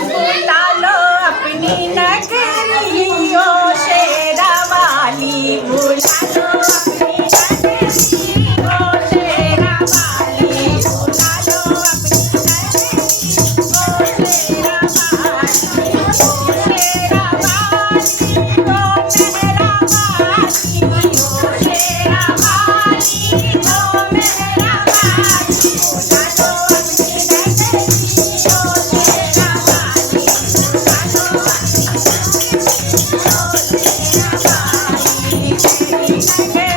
बुला लो अपनी नगरियो शेरा वाली, बुला लो अपनी नगरियो शेरा वाली, बुला लो अपनी नगरियो शेरा वाली, ओ शेरा वाली, ओ मेहरा वाली, ओ शेरा वाली, ओ मेहरा वाली, बुला लो अपनी नगरियो शेरा वाली, बुला लो अपनी नगरियो शेरा वाली, तेरी नगरी में